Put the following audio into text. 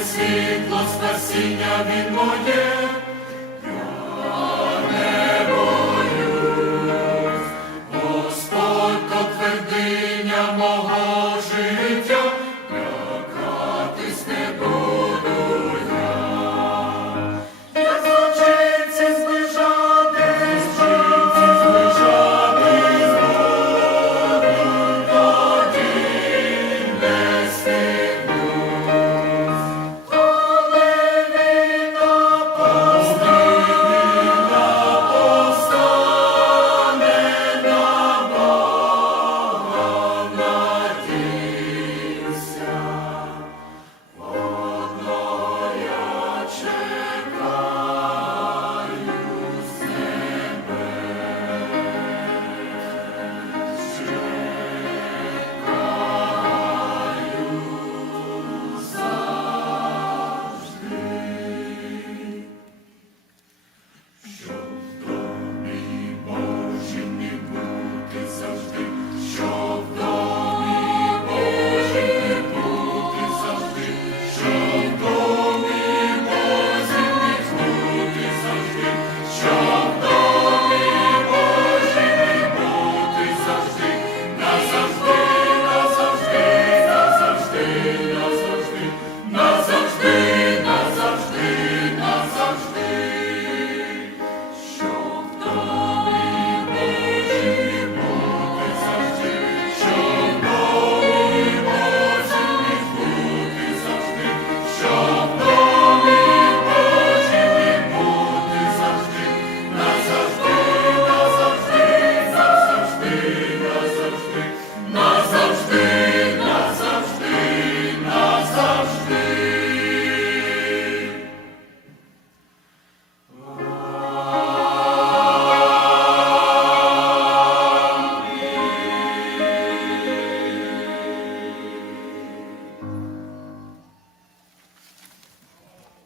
світло спасіння він моє.